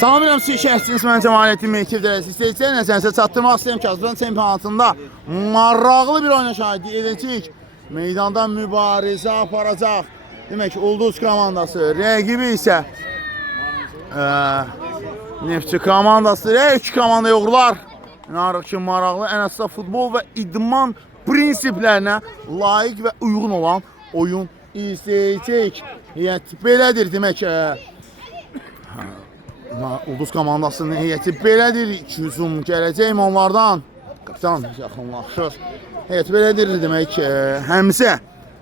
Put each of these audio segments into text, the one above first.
Salamlayıram siz şəhsiniz, mən Cəmaləddin Mehtiv dərəsi istəyəcək. Nəsənsə çatdırmaq istəyirəm ki, Azərbaycan çempionatında maraqlı bir oyuna şahidi edəcək. Meydanda mübarizə aparacaq. Demək ki, Ulduz komandası, rəqibi isə Neftçi komandası, iki komanda yoxlar. İnanırıq ki, maraqlı, ən əsasda futbol və idman prinsiplərinə layiq və uyğun olan oyun izləyəcək. Belədir, demək Ulduz komandasının heyəti belədir. 2 hücum gələcək onlardan. Kapitan yaxınlaşır. Heyət belədir, demək Həmzə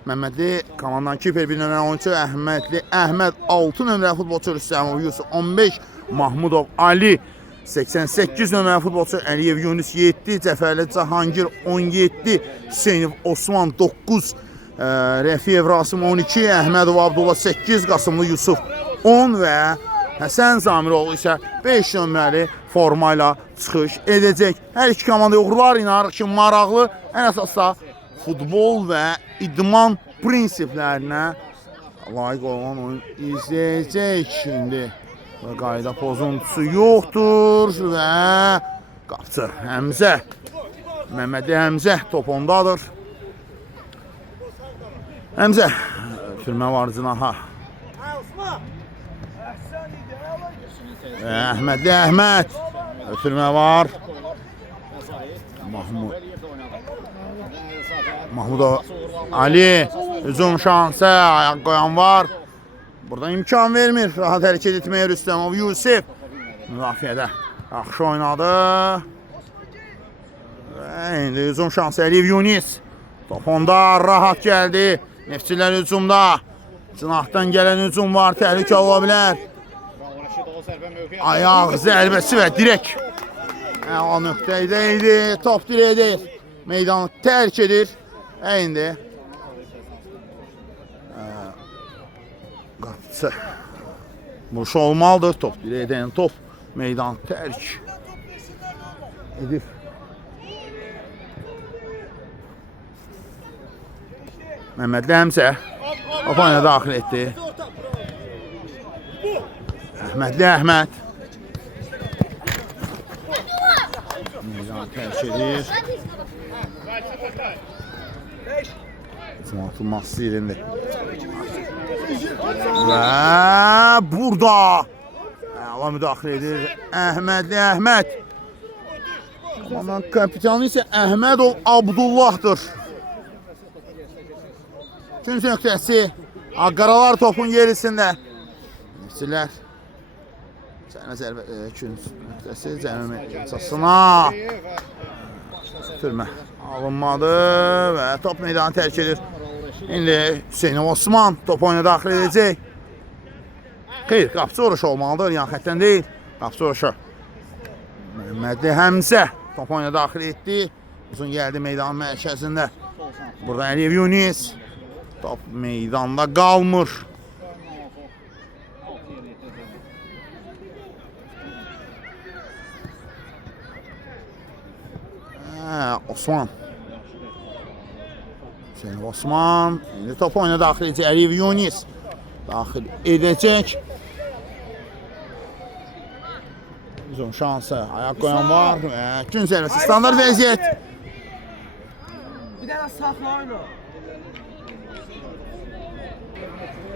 Məmmədli komandanın kiper 1 nömrə oyuncu, Əhməd 6 nömrə futbolçu, Rüstəmov Yusuf 15, Mahmudov Ali 88 nömrə futbolçu, Əliyev Yunus 7, Cəfərli Cahangir 17, Hüseynov Osman 9, Rəfiyev Rasim 12, Əhmədov Abdullah 8, Qasımlı Yusuf 10 və Həsən Zamiroğlu isə 5 nömrəli formayla çıxış edəcək. Hər iki komanda uğurlar, inanırıq ki, maraqlı, ən əsasda futbol və idman prinsiplərinə layiq olan oyun izləyəcək. Şimdi qayda pozuntusu yoxdur və qapçı Həmzə, Məmmədli Həmzə top ondadır. Həmzə sürmə var cinaha. Əhmədli Əhməd sürmə var. Mahmudov Ali hücum şansı, ayaq qoyan var. Burada imkan vermir rahat hərəkət etməyə Rüstəmov Yusuf. Müdafiədə yaxşı oynadı. Və indi hücum şansı Əliyev Yunus. Top onda rahat gəldi. Neftçilər hücumda. Cinahdan gələn hücum var, təhlükə ola bilər. Ayaq zərbəsi və dirək. O nöqtədə idi. Top dirəyə deyil. Meydanı tərk edir. İndi qapçı vuruş olmalıdır. Top dirəyə deyən top meydanı tərk edir. Məmmədli Həmzə top oyuna daxil etdi. Əhmədli Əhməd meydanı tərk edir. Atılması yerində. Və burada Allah müdaxilə edir Əhmədli Əhməd. Komandanın kapitanı isə Əhmədov Abdullahdır. Üçüncü nöqtəsi Qaralar topun gerisində. Neftçilər zərbə üçüncü nöqtəsi cəmi məcasına sürmə alınmadı və top meydanı tərk edir. İndi Hüseynov Osman top oyuna daxil edəcək. Xeyr, qapçı vuruşu olmalıdır, yan xətdən deyil. Qapçı vuruşu. Məmmədli Həmzə top oyuna daxil etdi. Uzun gəldi meydanın mərkəzində. Burada Əliyev Yunus. Top meydanda qalmır. Osman. Hüseyin Osman. İndi top oyuna daxil edəcək. Əliyev Yunus daxil edəcək. Uzun şansı. Ayaq qoyan var. Gün zərbəsi. Standart vəziyyət. Bir dənə saxla oyunu.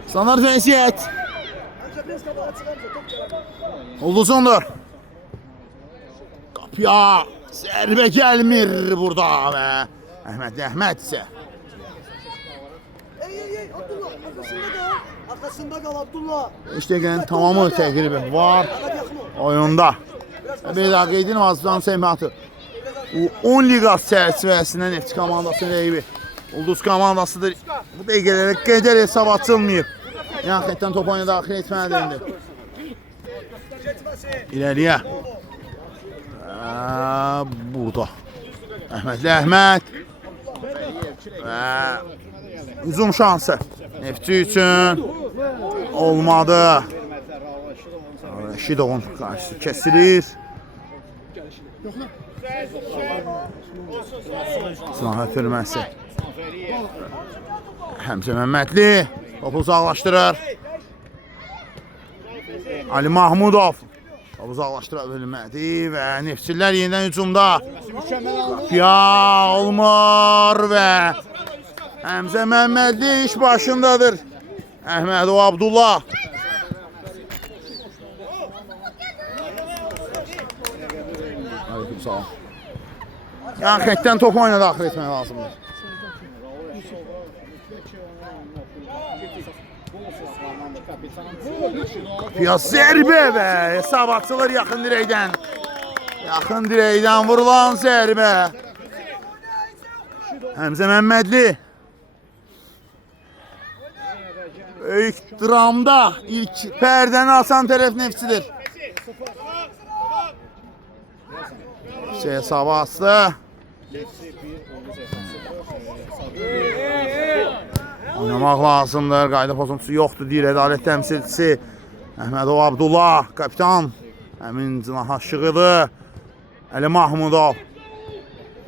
Standart vəziyyət. Ulduzundur. Qapıya zərbə gəlmir burada və Əhmədli Əhməd isə Abdullah, arkasında qal Abdullah. 5 dəqiqənin tamamı təqribən var oyunda. Bir daha qeyd edim, Azərbaycan çempionatı 10 liqas çərçivəsində Neftçi komandasının rəqibi Ulduz komandasıdır. Bu dəqiqələrə qədər hesab açılmayıb. Yan xətdən top oyuna daxil etməlidir indi. İləriyə. Burada Əhmədli Əhməd və hücum şansı Neftçi üçün olmadı. Rəşidovun qarşısı kəsilir. Sınahə türməsi Həmzə Məmmədli topu uzaqlaşdırır. Ali Mahmudov Uzaqlaşdıra bilmədi və Neftçilər yenidən hücumda. Ya olmur və Həmzə Məmmədli iş başındadır. Əhmədov Abdullah. Aleyküm salam. Yan xəttdən top oyuna daxil etmək lazımdır. Qapıya zərbə və hesabatçılar yaxın dirəkdən. Yaxın dirəkdən vurulan zərbə. Həmzə Məmmədli. Böyük dramda ilk pərdəni asan tərəf Neftçidir. Hesabatçı. Oynamaq lazımdır. Qayda pozuntusu yoxdur deyir ədalət təmsilçisi Əhmədov Abdullah. Kapitan həmin cınah aşığıdır. Əli Mahmudov.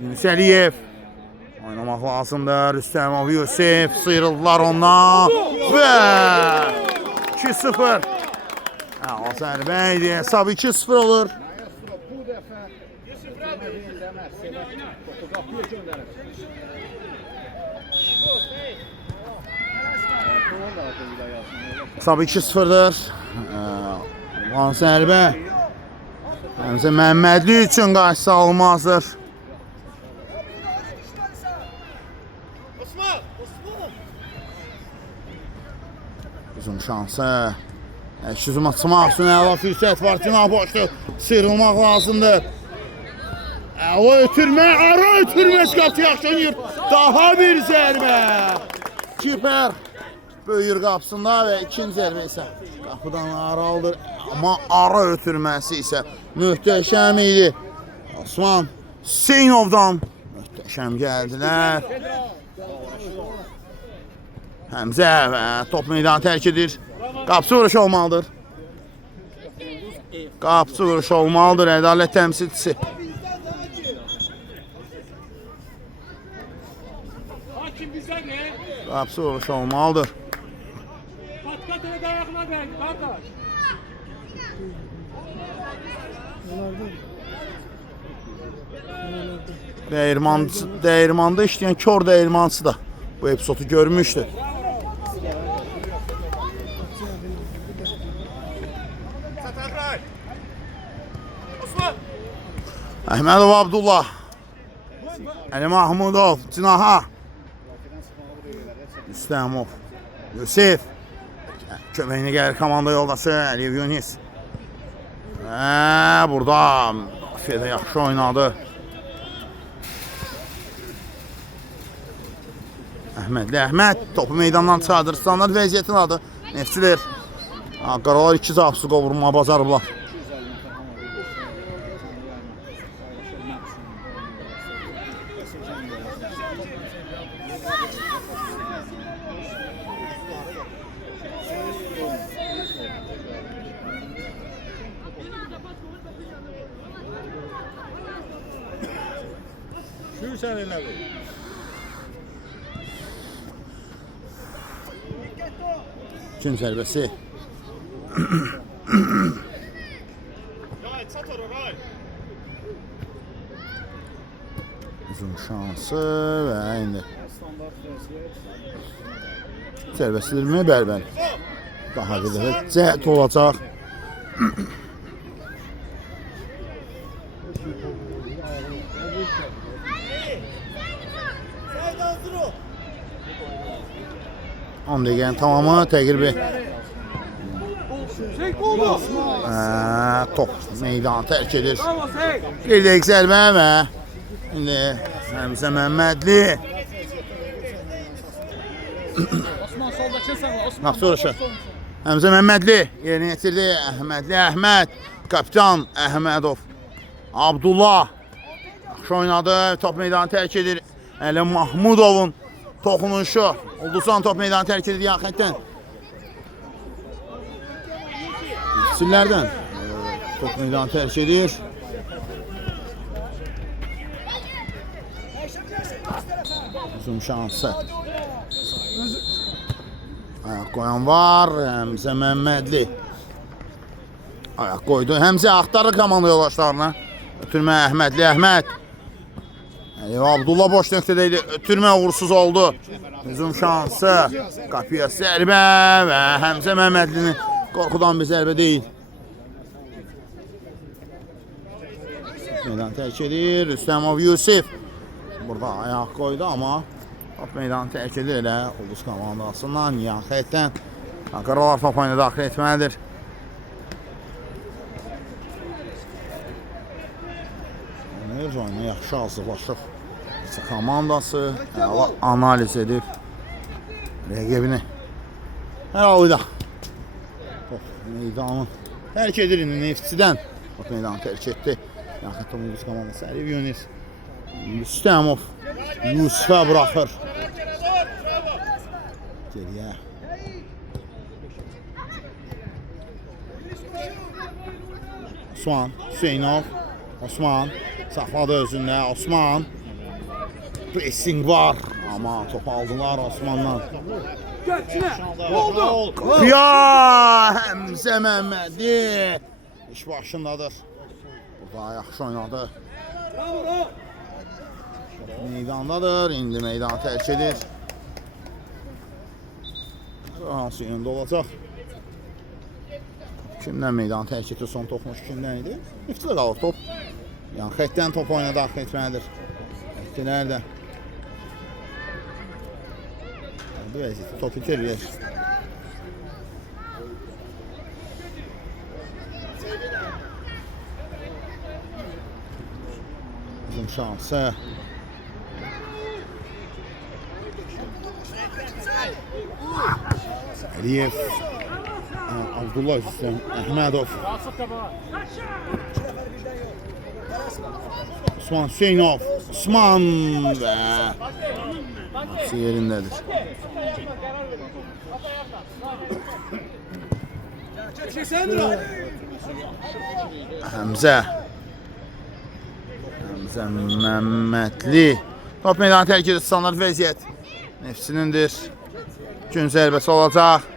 Yunus Əliyev. Oynamaq lazımdır. Rüstəmov Yusif. Sıyrıldılar ondan. Və 2-0. Azərbə idi. Hesab 2-0 olur. Hesab 2-0'dır. Azərbə Həmzə Məmmədli üçün qarşısı alınmazdır. Uzun şansı. Hücum açmaq üçün əla fürsət var. Cinah boşluq. Sıyrılmaq lazımdır. Əla ötürmə, ara ötürmə qapı yaxşı oynayır. Daha bir zərbə. Kiper böyür qapısında və ikinci zərbə isə qapıdan ara alır. Amma ara ötürməsi isə möhtəşəm idi. Osman Hüseynovdan möhtəşəm gəldilər. Həmzə və top meydanı tərk edir. Qapısı vuruş olmalıdır. Qapısı vuruş olmalıdır ədalət təmsilçisi. Qapısı vuruş olmalıdır. Dəyirmanda işləyən kör dəyirmançı da bu epizodu görmüşdü. Əhmədov Abdullah. Əli Mahmudov. Cinaha. Rüstəmov. Yusif. Köməyinə gəlir komanda yoldaşı Əliyev Yunis. Burada Feda yaxşı oynadı. Əhmədli Əhməd topu meydandan çıxardır. Standart vəziyyətin adı Neftçidir. Qaralar 2 zapsı qovurma bacarıblar. Üçün zərbəsi. Uzun şansı və indi zərbəsidirmi? Bəli. Daha bir dəfə cəhət olacaq. On dəqiqənin tamamı təqribi top meydanı tərk edir. Bir dəqiq zərbə və indi Həmzə Məmmədli Həmzə Məmmədli yerinə yetirdi. Əhmədli Əhməd. Kapitan Əhmədov Abdullah yaxşı oynadı. Top meydanı tərk edir. Əli Mahmudovun toxunuşu. Uldusan top meydanı tərk edir yan xəttdən. Sillərdən top meydanı tərk edir. Uzun şansı. Ayaq qoyan var. Həmzə Məmmədli. Ayaq qoydu. Həmzə axtarır komanda yoldaşlarına. Ötürmə Əhmədli Əhməd. Abdullah boş nöqtədə idi. Ötürmə uğursuz oldu. Hücum şansı. Qapıya zərbə və Həmzə Məmmədlinin qorxudan bir zərbə deyil. Meydan tərk edir. Rüstəmov Yusif. Burada ayaq qoydu amma top meydanı tərk edir elə Ulduz komandasından. Yaxətdən Qaralar top oyuna daxil etməlidir. Oyuna yaxşı hazırlaşıb. Komandası analiz edib rəqibini. Hər halıyla top meydanı tərk edir indi Neftçidən. Top meydanı tərk etdi. Yaxətdən Ulduz komandası Əliyev Yunus. Rüstəmov Yusufə buraxır. Geriyə. Osman Hüseynov. Osman saxladı özündə. Osman. Pressing var. Amma top aldılar Osmandan. Ya Həmzə Məmmədi iş başındadır. Burada yaxşı oynadı. Meydandadır. İndi meydanı tərk edir. Hansı yöndə olacaq? Kimdən meydanı tərk edir? Son toxunuş kimdən idi? Neftçidə qalır top. Yəni xəttdən top oyuna daxil etməlidir. Xəttilər də. Bu vəziyyətdə top itirir. Hücum şansı. Əliyev. Abdullah Hüseyin Əhmədov. Osman Hüseynov. Osman və hepsi yerindədir. Həmzə Məmmədli. Top meydanı tərk edir. Standart vəziyyət Neftçinindir. Gün zərbəsi olacaq.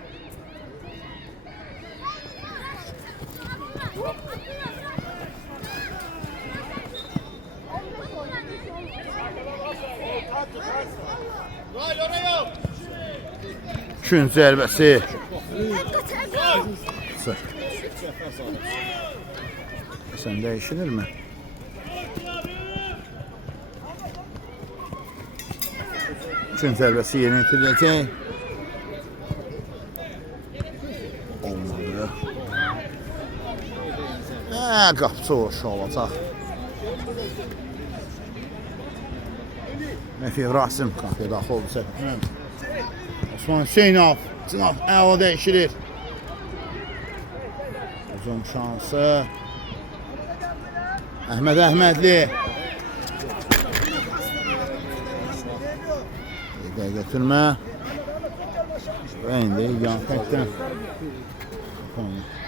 Gün zərbəsi. Sən dəyişilirmi? Gün zərbəsi yerinə itiriləcək. Olmadı. Qapıcı vuruşu olacaq. Məfiyev Rasim qapıya daxil oldu səhvən. Osman Hüseynov. Cınaf əla dəyişilir. Hücum şansı. Əhməd Əhmədli. Dəqiq götürmə. Və indi yan xəttdən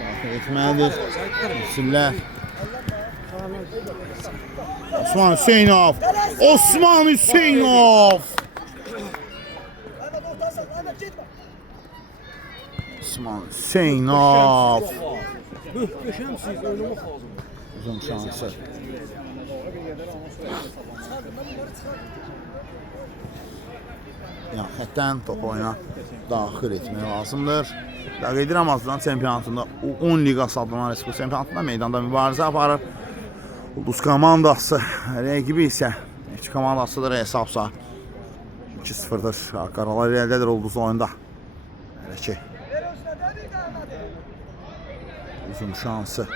daxil etməlidir. Müsüllər. Osman Hüseynov. Osman Hüseynov. Osman Hüseynov. Möhtəşəmsiz, oynamaq lazım. Uzun şansı. Yəni xəttdən top oyuna daxil etmək lazımdır. Dəqiq edirəm azdan çempionatında 10 liqası adlanan Respublika çempionatında meydanda mübarizə aparır. Ulduz komandası rəqibi isə Neftçi komandasıdır. Hesabsa 2-0'dır. Qaralar irəlidədir Ulduz oyunda. Hələ ki uzun şansı.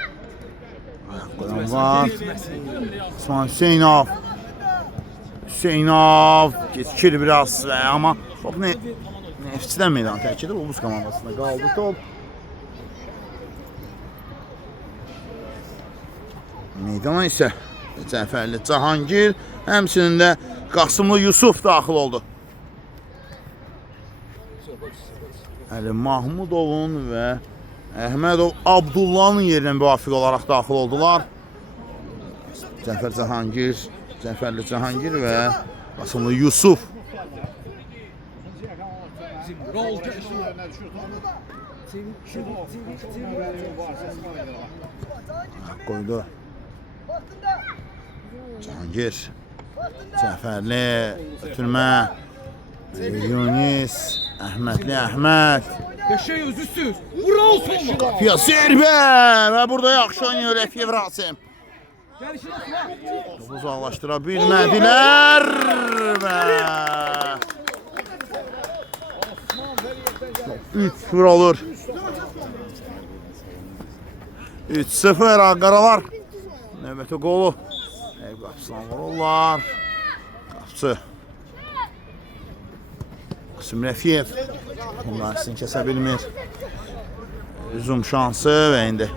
Ayaq var. Osman Hüseynov. Hüseynov geçir biraz ama top Neftçidən meydan tərk edir. Ulduz komandasında qaldı top. Meydana isə Cəfərli Cahangir, həmçinin də Qasımlı Yusuf daxil oldu. Əli Mahmudovun və Əhmədov Abdullahın yerinə müvafiq olaraq daxil oldular. Cəfərli Cahangir və Qasımlı Yusuf. Qoydu. Cahangir. Cəfərli. Ötürmə. Yunis. Əhmədli Əhməd. Qəşəng özüsüz. Vura olsun. Qapıya zərbə. Və burada yaxşı oynayır Rəfiyev Rasim. Gəlişinə sıra. Topu uzaqlaşdıra bilmədilər. Və 3-0 olur. 3-0 Ağqaralar. Növbəti qolu. Eyb qapısına vururlar. Qapısı. Qısım Rəfiyev. Bunlar sizin kəsə bilmir. Üzüm şansı və indi.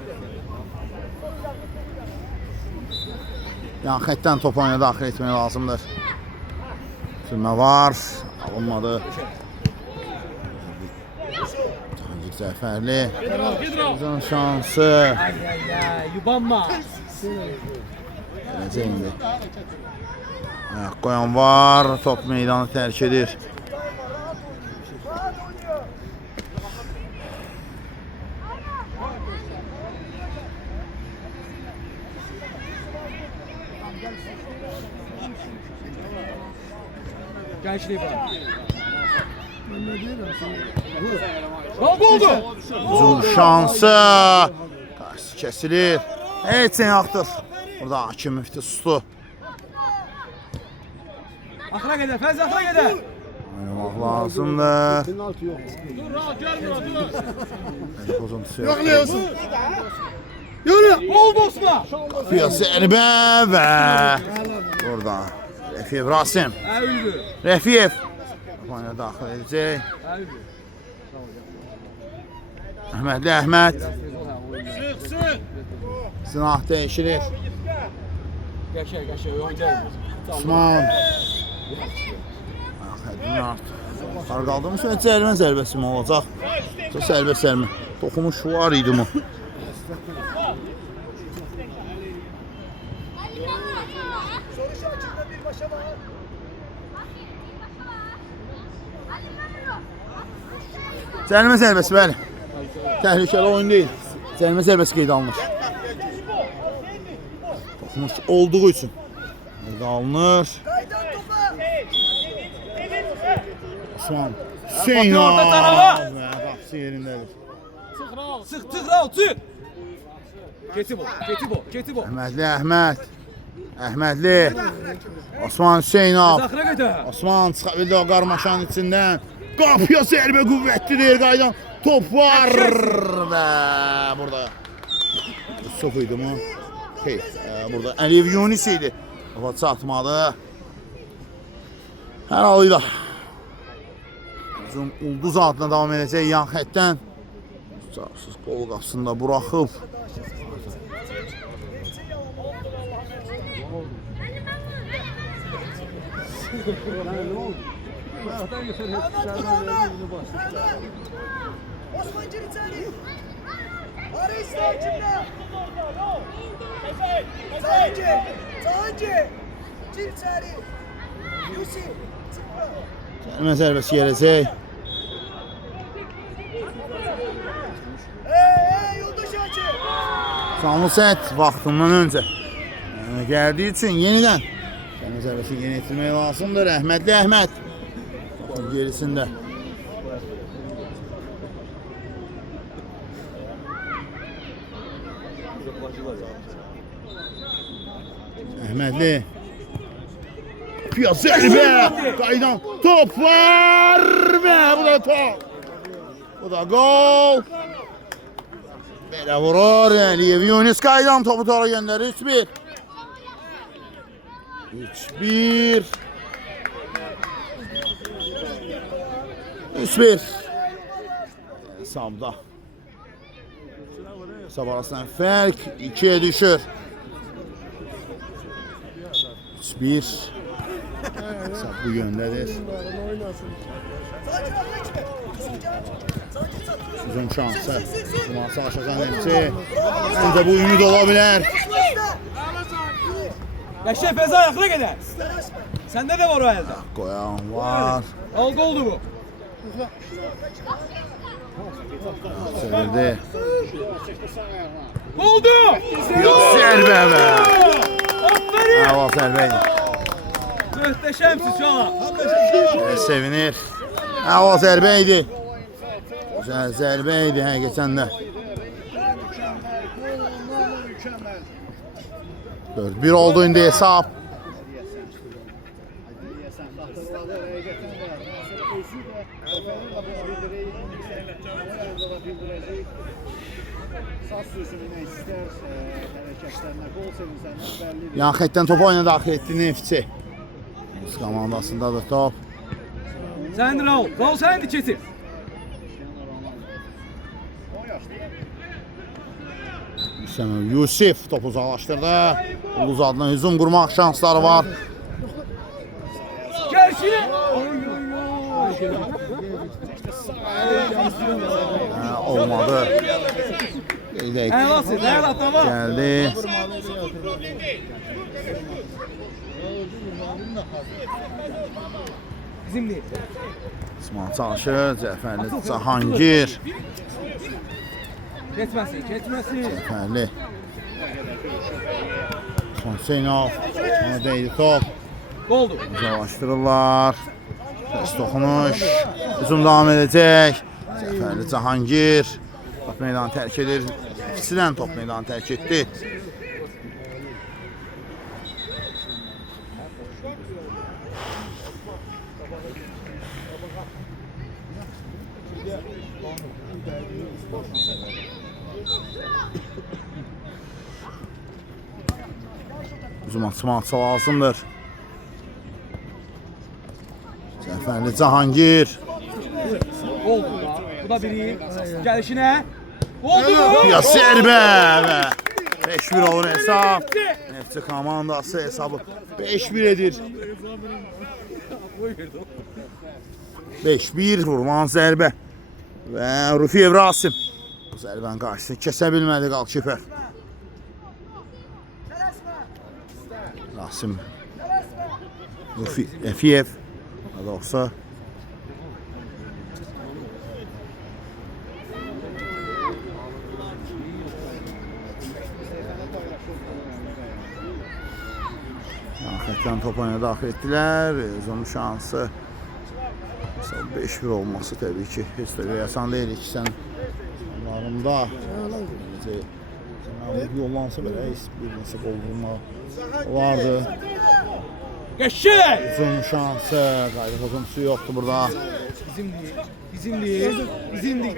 Yan xətdən top oyuna daxil etmək lazımdır. Sürmə var. Alınmadı. Cahangir Cəfərli. Üzüm şansı. Yubanma. Gələcək indi. Ayaq qoyan var. Top meydanı tərk edir. Gençliği var. Gol oldu. Uzun şansı. Qarşı kəsilir. Heç sən yaxdır. Burada hakim müftü sustu. Axıra qədər, Fəz axıra qədər. Oynamaq lazımdır. Dur, rahat gəlmir, dur. Pozuntusu yox. Oldu Osman. Qapıya zərbə və burada Rəfiyev Rasim. Əvüldü. Rəfiyev oyuna daxil edəcək. Əvüldü. Əhmədli Əhməd. Sıx. Sınaq dəyişilir. Qəşəng, oyun gəlmir. Osman. Hədin artıq. Var qaldığımız üçün cərimə zərbəsi mi olacaq? Sərbəst sərmə. Toxumuş var idi mi? Cərimə zərbəsi, bəli. Təhlükəli oyun deyil. Cərimə zərbəsi qeydə alınır. Toxumuş olduğu üçün qeydə alınır. Osman Hüseynov. Qapısı yerindədir. Sıx, rahat, çıx. Ketib o. Əhmədli Əhməd. Əhmədli. Osman Hüseynov. Axıra qədər. Osman çıxa bildi o qarmaşanın içindən. Qapıya zərbə qüvvətlidir. Qaydan top var. Və burada Yusuf idi mi? Xeyr. Burada Əliyev Yunis idi. Topa çatmadı. Hər halıyla uzun ulduz adına davam edəcək yan xətdən. Sağsız qol qapısında buraxıb. Osman gir içeri. Arayış takimde. Tanci. Gir içeri. Yusuf. Cərimə zərbəsi gələcək. Yoldaş açı. Canlı set vaxtından öncə gəldiyi üçün yenidən cərimə zərbəsini yeni itirmək lazımdır. Əhmədli Əhməd gerisində. Əhmədli. Qapıya zərbə. Qaydan top var və bu da top. Bu da gol. Belə vurur. Əliyev Yunis qaydan topu tora göndərir. 3-1. 3-1. 3-1. Hesabda. Hesab arasından fərq 2-yə düşür. 3-1. Hesab bu yöndədir. Uzun şansı. Cuması aşağı nəfsi. Məncə bu ümid ola bilər. Qəşəng Fəz axıra qədər. Səndə də var o əldə. Qoyan var. Al, oldu bu. Çevirdi. Oldu. Zərbə bə. Aferin. Hava zərbə idi. Möhtəşəmsin uşaqlar. Sevinir. Hava zərbə idi. Güzel zərbə idi həqiqətən də. 4-1 oldu indi hesab. Yan xətdən topu oyuna daxil etdi Neftçi. Rus komandasındadır top. Sen Raul. Raul sen de kesin. Yusif topu uzaqlaşdırdı. Uluz adına hücum qurmaq şansları var. Gerçi. Olmadı. Qeydək. Əlasın. Əla tamam. Gəldi. Bizim değil. İsmail çalışır. Cəfərli Cahangir. Ketməsin. Ketməsin. Cəfərli. Hüseynov. Ona deydi top. Oldu. Uzaqlaşdırırlar. Tərs toxunuş. Hücum davam edəcək. Cəfərli Cahangir. Top meydanı tərk edir. İkisidən top meydanı tərk etdi. Hücum açmaq lazımdır. Cəfərli Cahangir. Oldu. Bu da biri. Gelişine. Oldu. Ya zərbə və 5-1 olur hesab. Neftçi komandası hesabı 5-1 edir. 5-1 vurulan zərbə. Və Rufiyev Rasim. Bu zərbənin qarşısını kəsə bilmədi qalkiper. Rasim. Rufiyev. Doğrusu. Xətdən top oyuna daxil etdilər. Uzun şansı 5-1 olması təbii ki heç də asan deyil. İkisinin onlarında yollansa belə bir neçə qol vurmaq vardı. Geçin. Uzun şansı, qayda pozuntusu yoxdur burada. Bizim değil. Bizim değil. Bizim değil.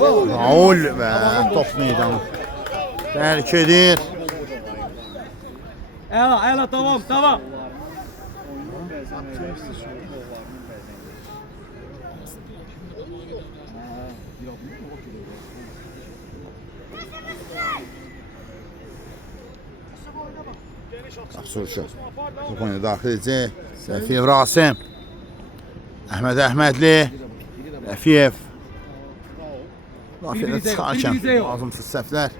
Raul və top meydanı tərk edir. Əla, əla, tamam, tamam. Absurşur. Top oyuna daxil edəcək. Rəfiyev Rasim. Əhməd Əhmədli. Rəfiyev. Rəfiyevə çıxarkən lazımsız səhvlər.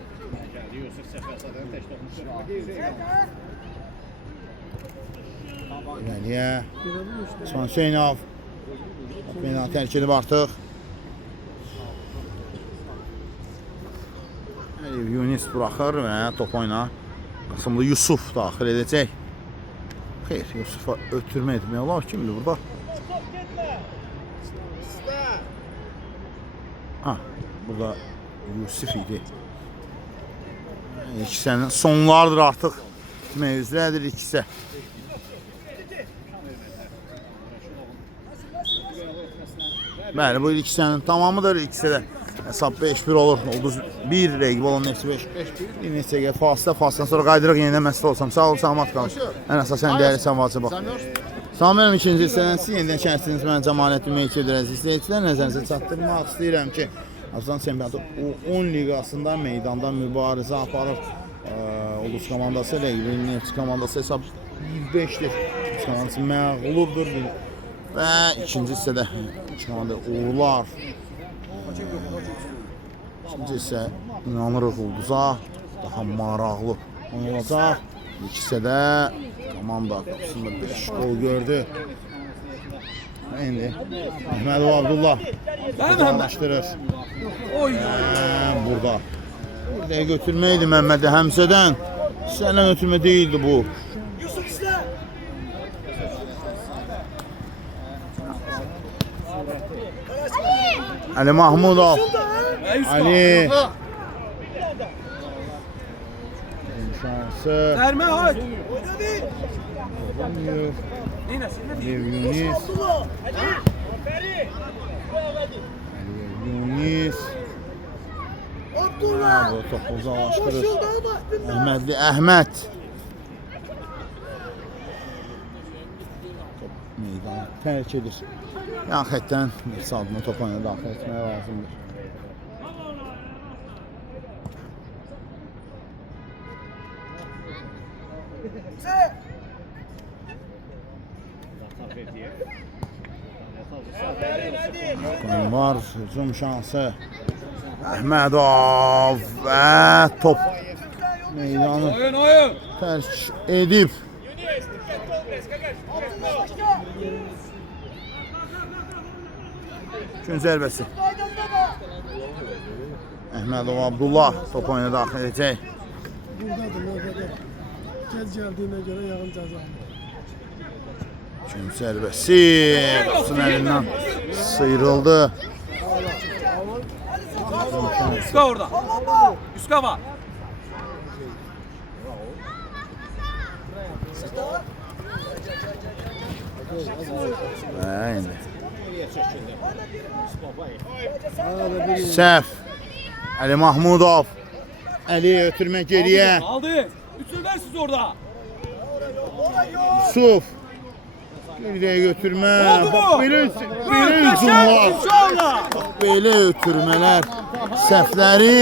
İməliyə. İsmail Hüseynov. Meydanı tərk edib artıq. Yunis buraxır və top oyuna Qasımlı Yusuf daxil edəcək. Xeyr, Yusufa ötürmə etmək olar. Kimdir burada? Burada Yusuf idi. İkisinin sonlardır artıq. Mevzülədir ikisi. Bəli, bu ikisinin tamamıdır. İkisi də hesab 5-1 olur. Ulduz 1, rəqib olan Neftçi 5-1. Bir neçə gəl fasilədən sonra qaydırıq yenidən məsələ olsam. Sağ ol, salamat qalın. Ən əsasən dəyərli səmavacı bax. Samirəm ikinci hissədən siz yenidən şəxsiniz mən Cəmalət Ümeyçi edirəz. İstəyicilər nəzərinizə çatdırmaq istəyirəm ki, Azərbaycan çempionatı U10 liqasında meydanda mübarizə aparır. Ulduz komandası rəqibinin Neftçi komandası hesab 1-5'dir. Ulduz komandası məğlubdur. Və ikinci hissədə komanda uğurlar. İkinci hissə inanırıq Ulduza daha maraqlı olacaq. İlk hissədə komanda qapısında 5 gol gördü. İndi Əhmədov Abdullah uzaqlaşdırır. Oy. Burada. Buraya götürməydi Məhəmmədi Həmzədən. Səndən ötürmə değildi bu. Yusuf İslam. Ali Mahmudov. Ali. Şansı. Verme hay. Oynadı. Yunis. Abdullah. Yunis. Abdullah. Bu topu uzaqlaşdırır. Koşuldu baktığında. Əhmədli Əhməd. Meydanı tərk edir. Yan xəttdən bir adını top oyuna daxil etməyə lazımdır. Oyun var, hücum şansı. Əhmədov və top meydanı Oyun. tərk edib. Abdullah başka. Gün zərbəsi. Maydanda da. Əhmədov Abdullah top oyuna daxil edəcək. Buradadır növbədə. Gəz gəldiyinə görə yağın cəza. Gün zərbəsi. Qapısının əlindən sıyrıldı. Üska orada. Üska var. Və indi. Səhv. Ali Mahmudov. Ali ötürmək geriyə. Aldı. Üçünü ver siz orada. Yusuf. Geriyə götürmə. Oldu mu? Bax belə hücumlar. İnşallah. Bax belə ötürmələr. Səhvləri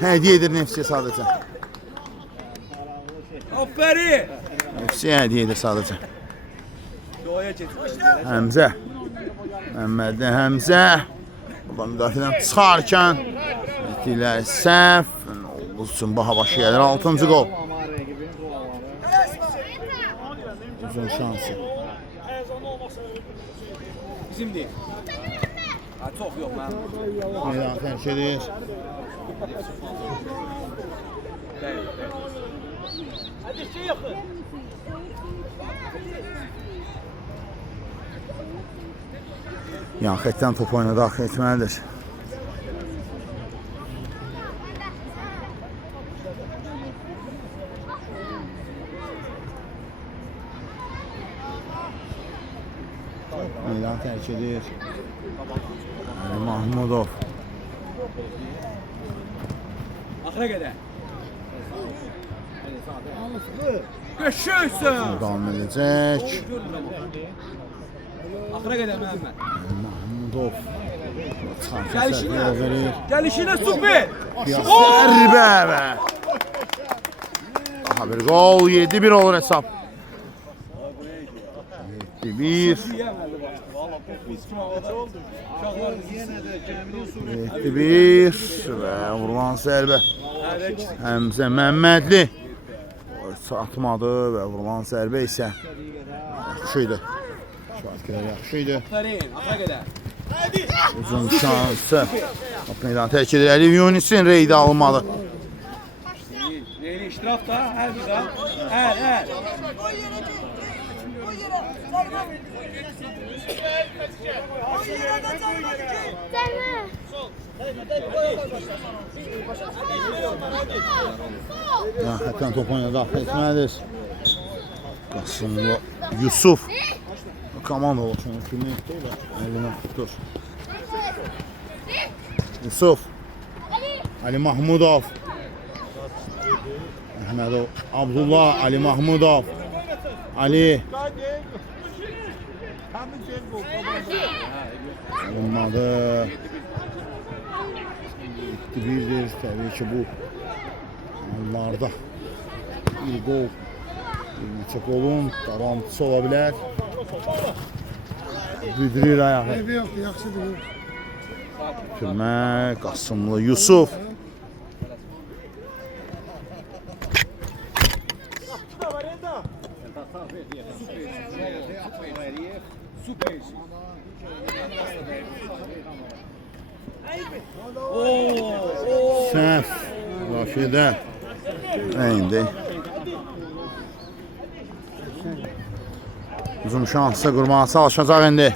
hədiyyə edir Nefsiyə sadəcə. Aferin. Nefsiyə hədiyyə edir sadəcə. Doğaya çek. Həmzə. Məhəmmədi Həmzə. Burada müdafiədən çıxarkən etdikləri səhv. Oğuz üçün baha başı gəlir. 6-cı qol. Uzun şansı. Bizim değil. Ha, çok yok lan. Meydan tərk edir. Yan xəttdən top oyuna daxil etməlidir. Meydan tərk edir. Ali Mahmudov. Ahıra kadar. Köşüysün. Davam edəcək. Ahıra kadar Mehmet. Mahmudov. Gelişine. verir. Gelişine süper. Zərbə və. Daha bir gol. 7-1 olur hesab. 7-1. 7-1 və vurulan zərbə. Həmzə Məmmədli atmadı və vurulan zərbə isə yaxşı idi. Şakirlər yaxşı idi. Aferin. Ahıra kadar. Uzun şansı. Top meydanı tərk edir. Əli Yunis'in reydi alınmalı. Neyli iştiraf da her bir daha. Her. Koy yere. Koy yere. Sarma. Koy yere de sarma. Ya hətdən top oyuna daxil etməlidir. Qasımlı Yusuf. Komanda olsun. Eline tutur. Yusuf. Ali Mahmudov. Əhmədov. Abdullah. Ali Mahmudov. Ali. Olmadı. Birdir. Təbii ki bu anlarda bir gol. Bir neçə golun davamçısı ola bilər. Büdürür ayağı. Eybi yoxdur, yaxşıdır. Türmə, Qasımlı Yusuf. Səhv. Rafidə. İndi. Uzun şansı qurmağa çalışacaq indi.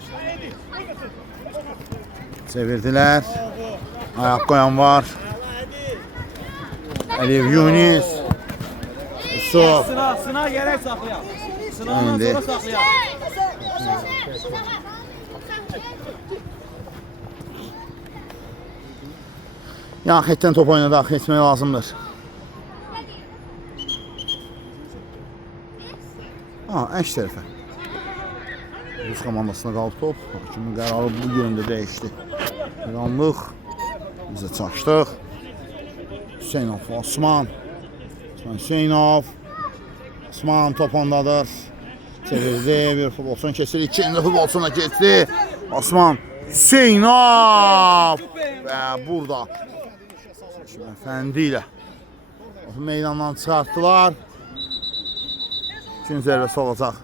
Çevirdilər. Ayaq qoyan var. Əliyev Yunis. Yusuf. Sınav gerek saxlayaq. Sınavdan İndi. sonra saxlayaq. Yan xətdən top oynadaq, keçmək lazımdır. Əks tərəfə. Rus komandasına qalıb top. Hakimin qərarı bu yöndə dəyişdi. İranlıq. Bizə çaşdıq. Hüseynov, Osman. Hüseynov. Osman top ondadır. Çevirdi. Bir futbolçun keçir. İkinci futbolçuna keçdi. Osman. Hüseynov. Və burada. Əfəndi ilə. Meydandan çıxartdılar. İkinci zərbəsi olacaq.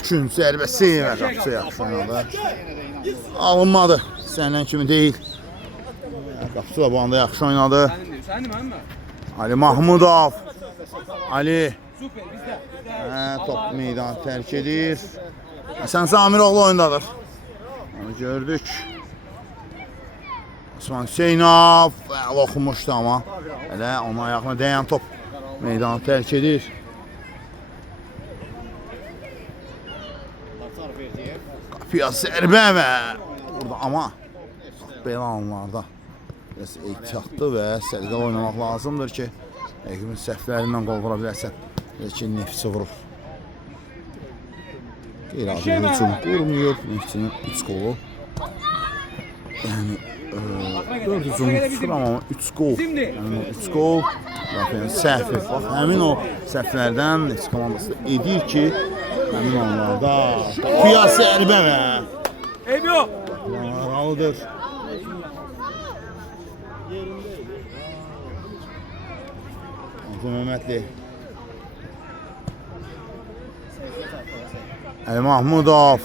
Üçüncü zərbəsi və qapısı yaxşı oynadı. Alınmadı. Səndən kimi deyil. Qapısı da bu anda yaxşı oynadı. Sənin mənim mi? Ali Mahmudov. Ali. Super bizdə. Top meydanı tərk edir. Həsən Zamiroğlu oyundadır. Onu gördük. Osman Hüseynov oxumuşdu amma elə onun ayağına dəyən top meydanı tərk edir. Qapıya zərbə və burada amma belə anlarda biraz ehtiyatlı və səliqəli oynamaq lazımdır ki, rəqibin səhvlərindən qol-qura bilərsən. Belki Neftçi vurur. Qeyri-adi hücum qurmuyor. Neftçinin 3 qolu. Yəni 4 hücum çıxır amma 3 qol. Yəni 3 qol. Yəni səhv. Bax həmin o səhvlərdən Neftçi komandası edir ki, həmin onlarda qapıya zərbə və Eyb yox. yaralıdır. Məhmədli. Əli Mahmudov.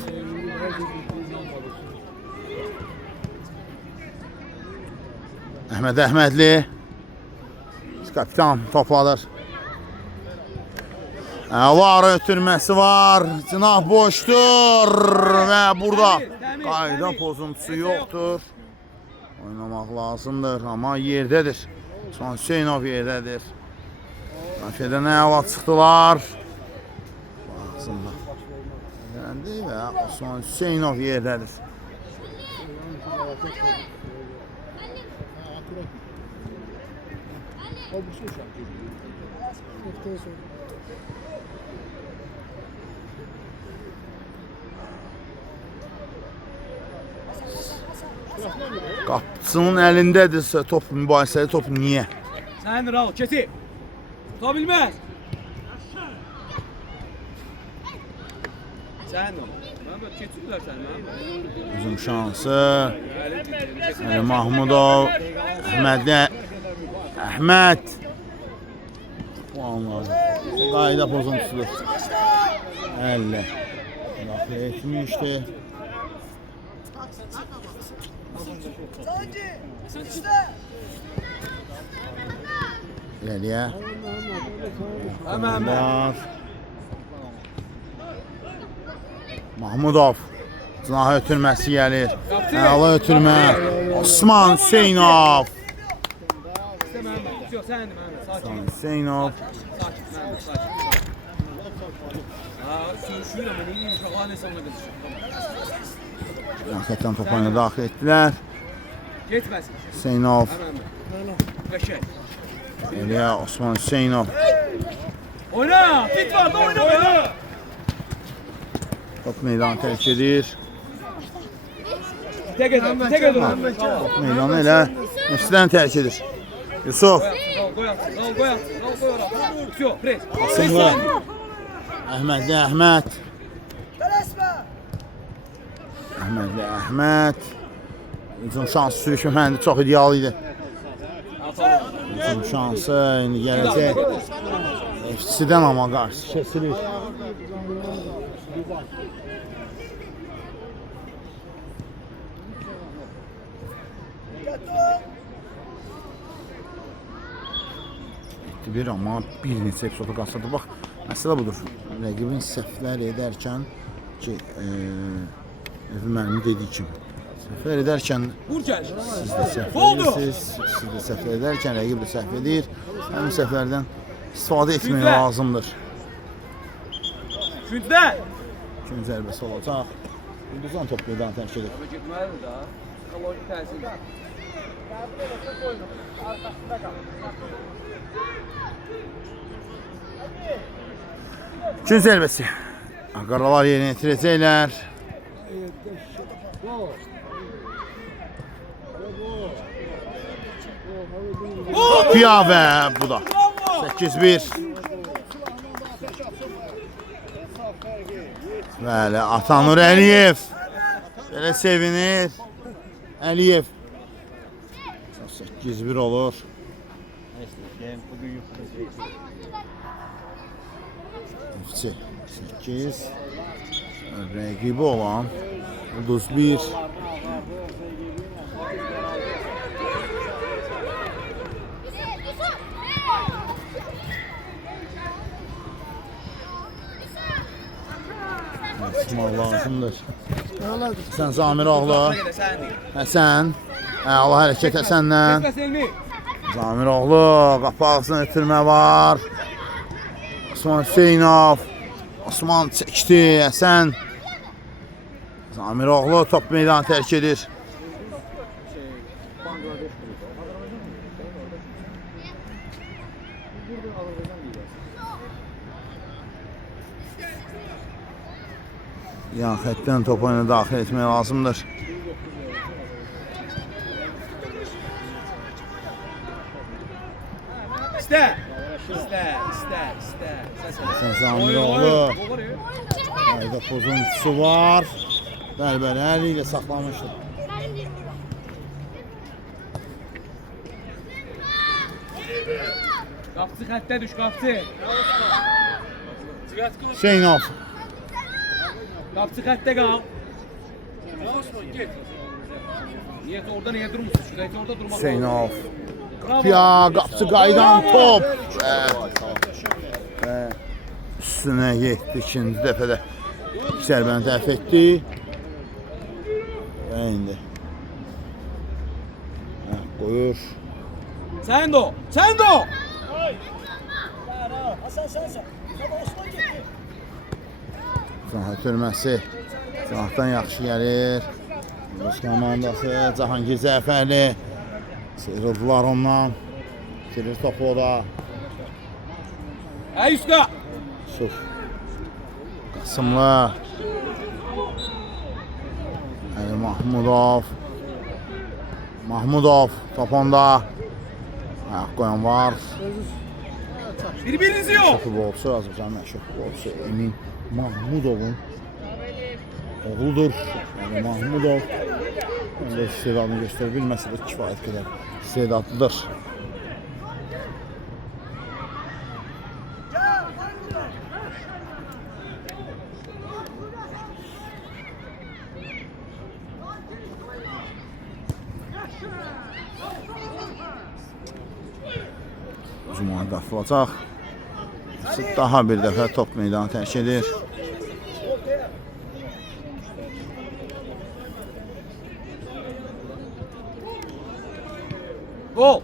Əhməd Əhmədli. Kapitan topladır. Var ötürməsi var. Cinah boşdur və burada qayda pozuntusu yoxdur. Oynamaq lazımdır amma yerdədir. Osman Hüseynov yerdədir. Rafiədən əla çıxdılar. Lazımdır. Gəldi və Osman Hüseynov yerdədir. Qapıçının əlindədirsə top mübahisəli top niyə? Sənin Raul keçir. Tuta bilməz. Sənin o. Mən böyle keçirlər səni mənim. Uzun şansı. Əli Mahmudov. Əhməd. Qayda pozuntusudur. 50. Daxil etmişdi. İləliyə. Həmən. Mahmudov. Cinahı ötürməsi gəlir. Əla ötürmə. Osman Hüseynov. Yox, səndir Məhəmməd. Sakin. Hüseynov. Sakin Məhəmməd, sakin. Sürüşüyür ama neymiş uşaqlar nəsə ona qızışır. Xətdən top oyuna daxil etdilər. Getməsin. Hüseynov. Qəşək. Eliyə Osman Hüseynov. Oyna! Fit var da oyna be! Top meydanı tərk edir. Tek edir. Top meydanı elə Neftçidən tərk edir. Yusuf. Qoy at. Tutuyor, pres. Asımlı. Əhmədli Əhməd. Əhmədli Əhməd. Hücum şansı sürüşü məndə çox ideal idi. Hücum şansı indi gələcək. Neftçidən amma qarşı kəsilir. Bir amma bir neçə epizoda qalsadı. Bax, məsələ budur. Rəqibin səhvlər edərkən ki, müəllim dediyi kimi, səhvlər edərkən Vur gəl. siz də səhv Oldu. edirsiniz, siz də səhv edərkən rəqib də səhv edir. Həmin səhvlərdən istifadə etmək Güclə. lazımdır. Güclə. İkinci zərbəsi olacaq. Ulduzan top meydanı tərk edir. Getməlidir da. Psixoloji təsir. İkinci zərbəsi. Qaralar yerinə yetirəcəklər. Piyavə bu da. 8-1. Bəli, Atanur Əliyev. Belə sevinir. Əliyev. 8-1 olur. Neftçi 8. Rəqibi olan Ulduz 1. Açmaq lazımdır. Sən Zamir oğlu. Həsən. Allah hərəkət Həsəndən. Getmə Selmi. Zamir oğlu. Qapağısını ötürmə var. Osman Hüseynov. Osman çəkdi. Həsən. Zamir oğlu top meydanı tərk edir. Yan xəttdən top oyuna daxil etmək lazımdır. İstə. İstə. Sən Zamir oğlu. Ayda pozuntusu var. Bəli, əli ilə saxlamışdır. Qapçı xəttə düş, qapçı. Hüseynov. Qapçı xəttə qal. Niyə orada niyə durmusun? Şurada orada durmaq. Hüseynov. Ya qapçı qaydan top. Üstünə yetdi ikinci dəfədə. Zərbəni dəf etdi. Və indi. Qoyur. Sən də o. Sən də o. Cahil törməsi. Cahildən yaxşı gəlir. Rus komandası Cahangir Cəfərli. Sıyrıldılar ondan. Girir topu o da. Əy üstə. Yusuf. Qasımlı. Ali Mahmudov. Mahmudov toponda. Ayaq qoyan var. Bir-birinizi yox. Futbolçu, Azərbaycan məşhur futbolçu Emin Mahmudovun oğludur. Ali Mahmudov. Onda istedadını göstərə bilməsə də kifayət qədər istedadlıdır. Cuma qatılacaq. Daha bir dəfə top meydanı tərk edir. Gol.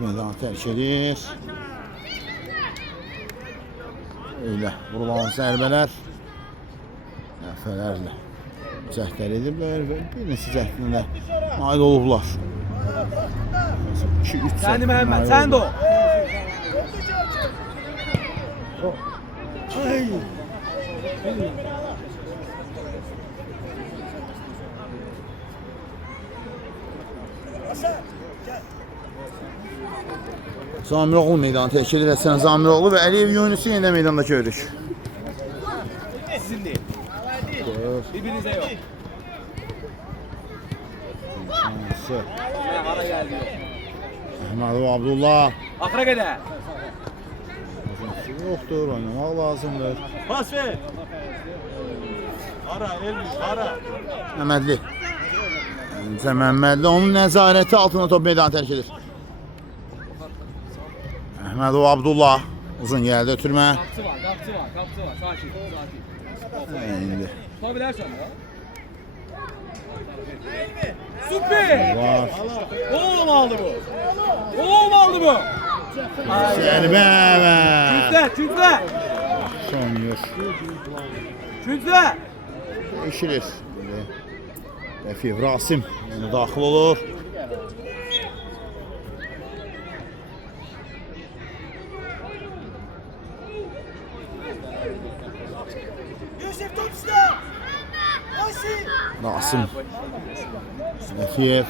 Meydanı tərk edir. Öyle vurulan zərbələr dəfələrlə cəhdlər ediblər və bir neçə cəhdlərlə nail olublar. 2-3 Sən də Məhəmməd, sən də o. Zamiroğlu meydanı tərk edir. Həsən Zamiroğlu və Əliyev Yunusu yenə meydanda görürük. Sizindir. Bir-birinizə yox. Şansı. Hara gəldi yox. Əhmədov Abdullah. Axıra qədər. Yoxdur, oynamaq lazımdır. Pas ver. Ara Elvis ara. Məmmədli. Əmcə Məmmədli onun nəzarəti altında top meydanı tərk edir. Əhmədov Abdullah uzun gəldi ötürmə. Kapçı var. Sakin. İndi Tutabilirsen ya. Süper. var. Oğlum aldı bu. Zərbə və Çüzle. Sonyor. Eşilir. Rəfiyev Rasim daxil olur. Yusuf top üstte. Yasin. Rasim. Rəfiyev.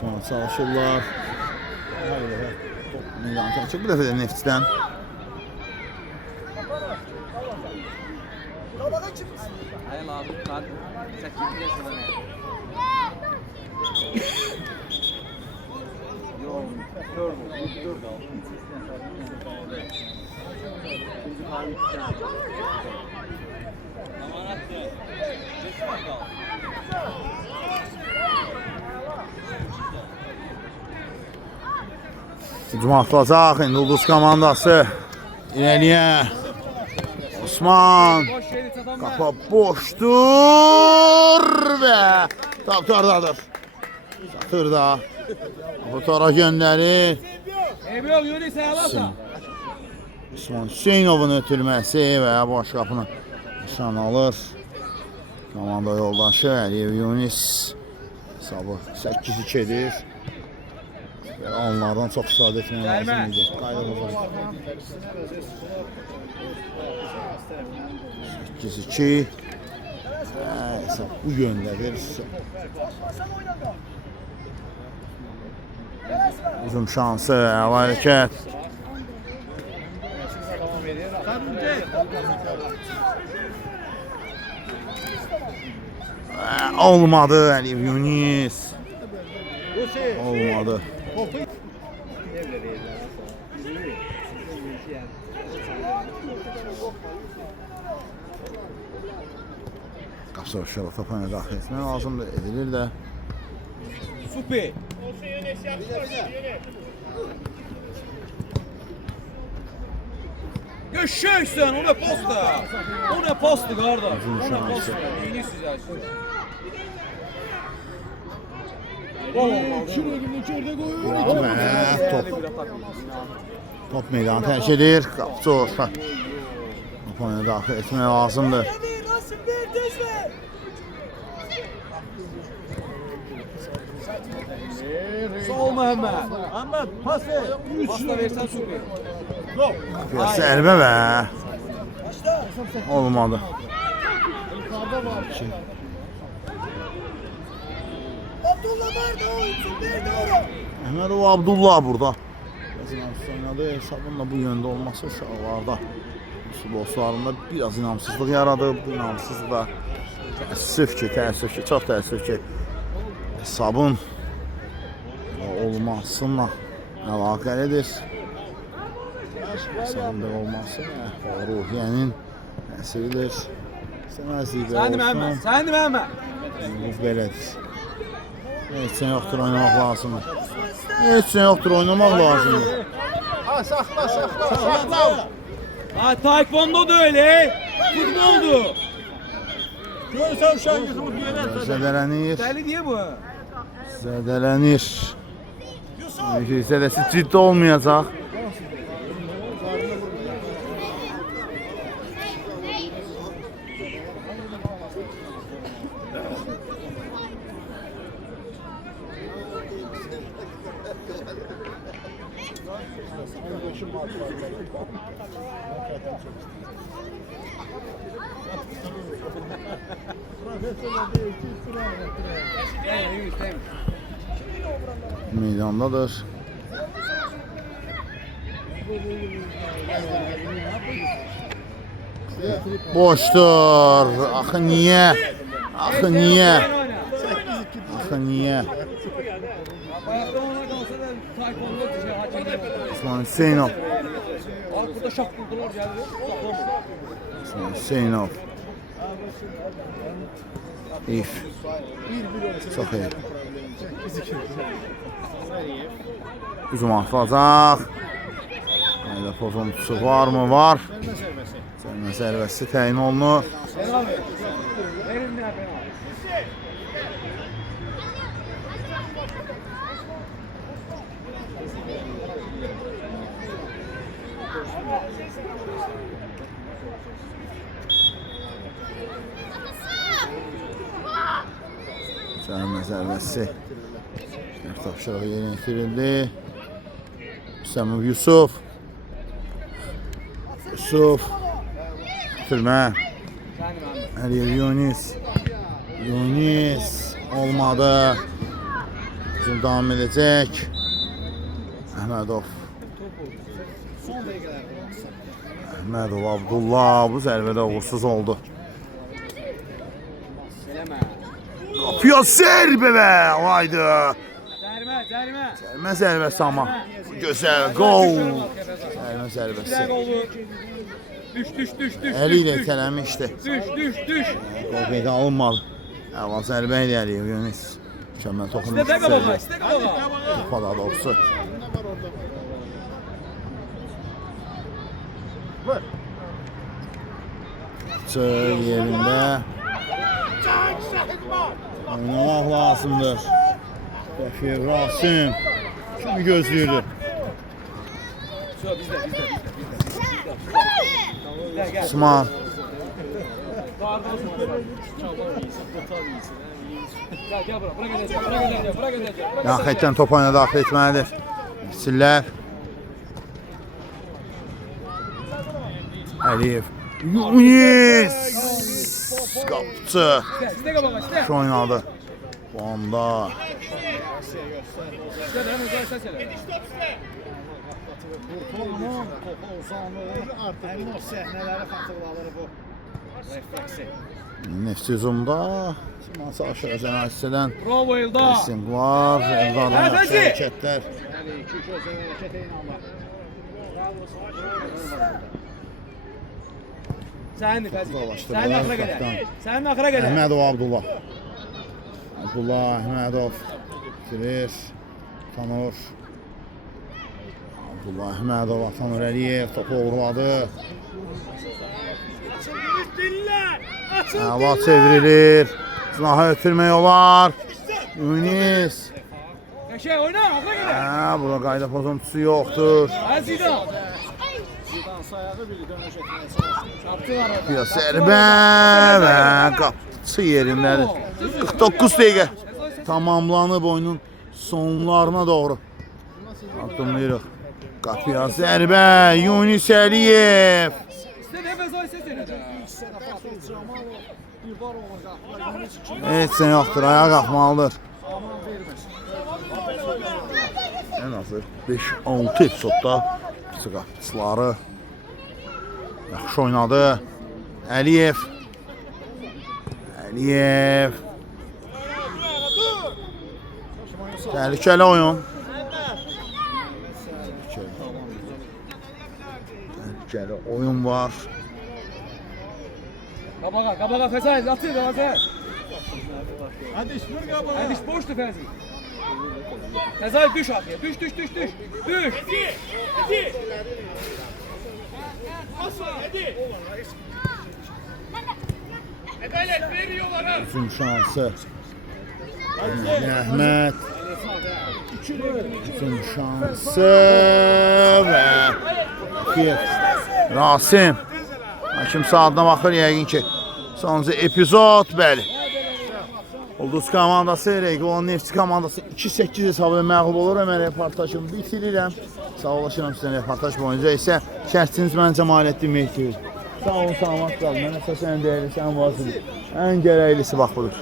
Sonra çalışırlar. Hayır. Top meydan tərk. Bu dəfə də Neftçidən. Babada çıkmışsın. Hayır abi. Saat 8'de yaşadan ya. Yok. Gördüm. Hücum atılacaq. İndi Ulduz komandası. İrəliyə. Osman. Boş yeri satan ben. Kafa boşdur və taptardadır. Satırda. Fotara göndərir. Ebi yok yürü sayarlarsa. Osman Hüseynovun ötürməsi və baş qapını nişan alır. Komanda yoldaşı Əliyev Yunis. Hesabı 8-2-dir. Onlardan çox istifadə etmək lazım idi. Qaydımız 8-2. Hesab bu yöndədir. Uzun şansı, əla hərəkət. Olmadı Əliyev Yunis. Olmadı. Qapsar şələ topa daxil etmək lazımdır, edilir də. Süper. Göşüşsen o ne posta? O ne posta kardeş? O ne posta? Yeni size Top meydanı tərk edir. Qapsar topunu daxil etmək lazımdır. Hadi Rasim bir tezle. Sol Mehmet. Ahmet pas ver. Pasta versen süper. Biraz zərbə və olmadı. Abdullah nerede o için? Nerede o? Əhmədov Abdullah burada. Oynadı. Hesabın da bu yöndə olması uşaqlarda, futbolçularında biraz inamsızlıq yaradı. Bu inamsızlıq da çox təəssüf ki, hesabın olmasına əlaqəlidir. Hesabın da olması ruhiyyənin əsiridir. İstəməzlik belə olsun. Sen Mehmet. Bu belədir. Heç üçün yoxdur, oynamaq lazımdır. Heç üçün yoxdur, oynamaq lazımdır. Ha taekwondo da öyle. Futboldu. Görsem uşağı yıkılıp yere Zədələnir. Deli diye bu. Zədələnir. Hissədəsi ciddi olmayacaq. Meydandadır. Boşdur. Axı niyə? Axı niyə? Axı niyə? Ayakta ona kalsa da taekwondo hakem Osman Hüseynov. Abi burada şap buldular geldi. Osman Hüseynov. İf. Çox iyi. Uzun atılacaq. Nədə pozuntusu var mı? Var. Cərimə zərbəsi təyin olunur. Verin bir abi. Cərimə zərbəsi. Tapşırıq yerinə yetirildi. Müsəmmib Yusuf. Türmə. Əliyev Yunis. Olmadı. Uzun davam edəcək. Əhmədov. Abdullah. Bu zərbədə uğursuz oldu. Kapıya zərbə be. Haydi. Cərimə zərbəsi amma. Gözəl gol. Cərimə zərbəsi. Düş. Əli ilə itələmişdi. Düş. Gol qeydə alınmadı. Əvvəl zərbə ilə Əliyev Yunis. Mükəmməl toxunmuş. İstə baba. Topada doğrusu. Yerində. Oynamaq lazımdır. Qəfiyev Rasim. Kimi gözləyirdi? Osman. Yaxətdən top oyuna daxil etməlidir. Siller. Əliyev. Yunis. Qapçı. Şu oynadı. Bu anda. Nefsi hücumda. Masa aşağı cənayətçidən. Bravo Elda. Pressing var. Eldardan yaxşı hərəkətlər. Sənin axıra qədər. Əhmədov Abdullah. Əhmədov. Bitirir. Tanır. Abdullah Əhmədov, Tanır Əliyev topu uğurladı. Hava çevrilir. Sınaha ötürmək olar. Yunis. Oyna, axıra qədər. Burada qayda pozuntusu yoxdur. Zidan. Zərbə və qapçı yerindədir. 49 dəqiqə tamamlanıb oyunun sonlarına doğru. Addımlayırıq. Qapıya zərbə Yunis Əliyev. Heç sən yoxdur, ayağa qalxmalıdır. Ən azı 5-6 epizodda qapçıları yaxşı oynadı. Əliyev. Təhlükəli oyun. Təhlükəli oyun var. Qabağa Fəzəl, atır Fəzəl. Hadi vur qabağa. Hadi boşdur Fəzəl. Fəzəl düş axıya, düş. Düş. Ədalət veriyorlar ha. Uzun şansı. Əhməd. Uzun şansı və Rasim. Hakim saatına baxır yəqin ki sonuncu epizod bəli. Ulduz komandası Region Nefti komandası 2-8 hesabı məğlub olur. Mən reportajımı bitirirəm. Sağ olasınız sizin reportaj boyunca isə şərtiniz məncə Mahiyyətli Mehdi. Sağ olun, salamat qalın. Mən əsasən dəyərli, sən varsınız. Ən gərəklisi bax budur.